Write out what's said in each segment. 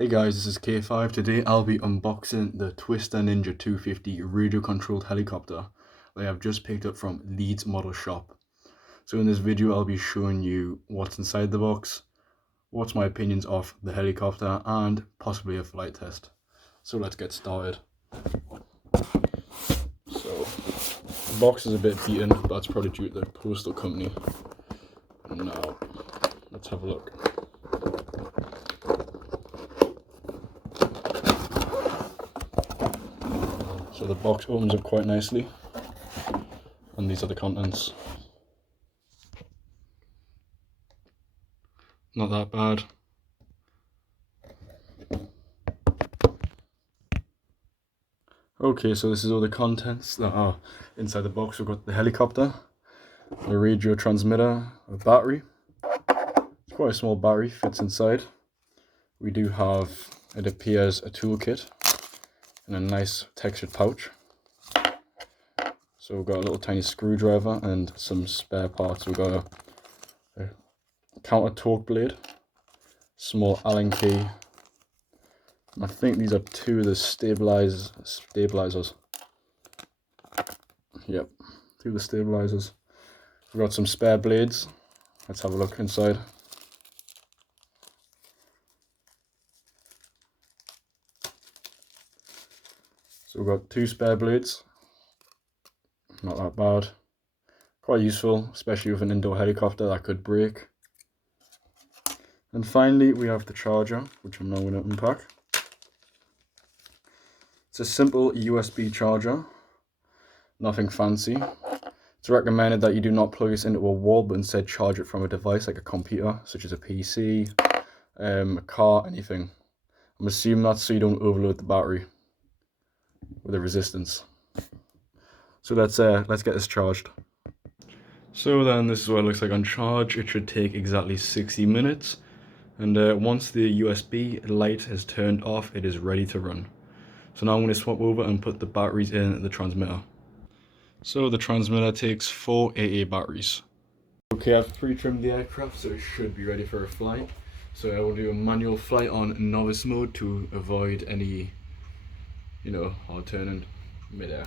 Hey guys, this is K5. Today I'll be unboxing the Twister Ninja 250 radio-controlled helicopter that I've just picked up from Leeds Model Shop. So in this video I'll be showing you what's inside the box, what's my opinions of the helicopter, and possibly a flight test. So let's get started. So the box is a bit beaten, but that's probably due to the postal company. Now let's have a look. So the box opens up quite nicely, and these are the contents. Not that bad. Okay, so this is all the contents that are inside the box. We've got the helicopter, a radio transmitter, a battery. It's quite a small battery, fits inside. We do have, it appears, a toolkit in a nice textured pouch. So we've got a little tiny screwdriver and some spare parts. We've got a counter torque blade, small Allen key. I think these are two of the stabilizers. Yep, two of the stabilizers. We've got some spare blades. Let's have a look inside. So we've got two spare blades. Not that bad. Quite useful, especially with an indoor helicopter that could break. And finally, we have the charger, which I'm now going to unpack. It's a simple USB charger, nothing fancy. It's recommended that you do not plug this into a wall, but instead charge it from a device like a computer, such as a PC, a car, anything. I'm assuming that's so you don't overload the battery with the resistance. So let's get this charged. So then this is what it looks like on charge. It should take exactly 60 minutes. And once the USB light is turned off, it is ready to run. So now I'm going to swap over and put the batteries in the transmitter. So the transmitter takes 4 AA batteries. Okay, I've pre-trimmed the aircraft, so it should be ready for a flight. So I will do a manual flight on novice mode to avoid any, hard turning mid-air.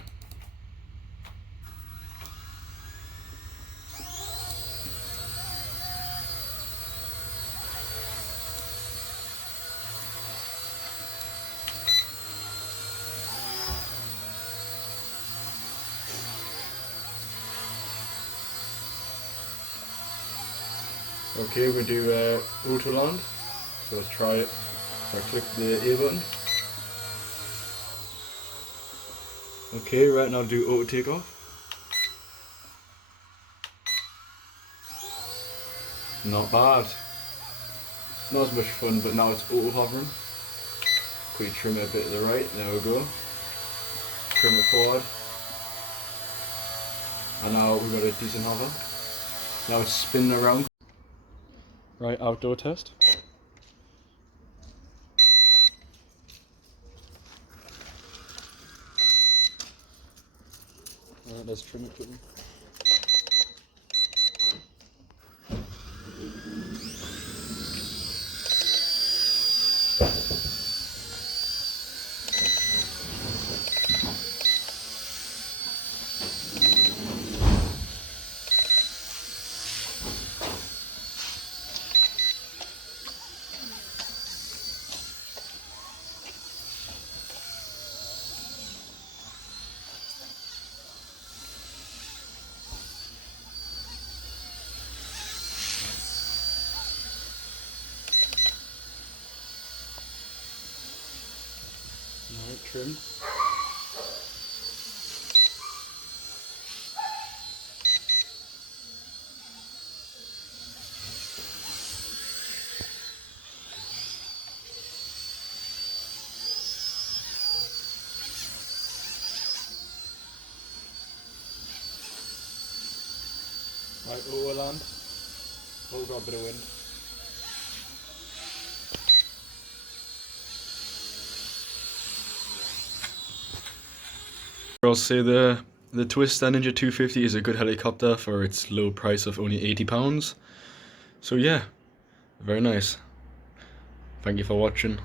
Okay, we're going to do auto land, so let's try it. So I click the A button. Okay, right now do auto takeoff. Not bad. Not as much fun, but now it's auto hovering. Quickly trim it a bit to the right, there we go. Trim it forward. And now we've got a decent hover. Now it's spinning around. Right, outdoor test. Alright, let's trim it quickly. Alright, trim. Right, auto land. Oh, got a bit of wind. I'll say the Twister Ninja 250 is a good helicopter for its low price of only £80. So yeah, very nice. Thank you for watching.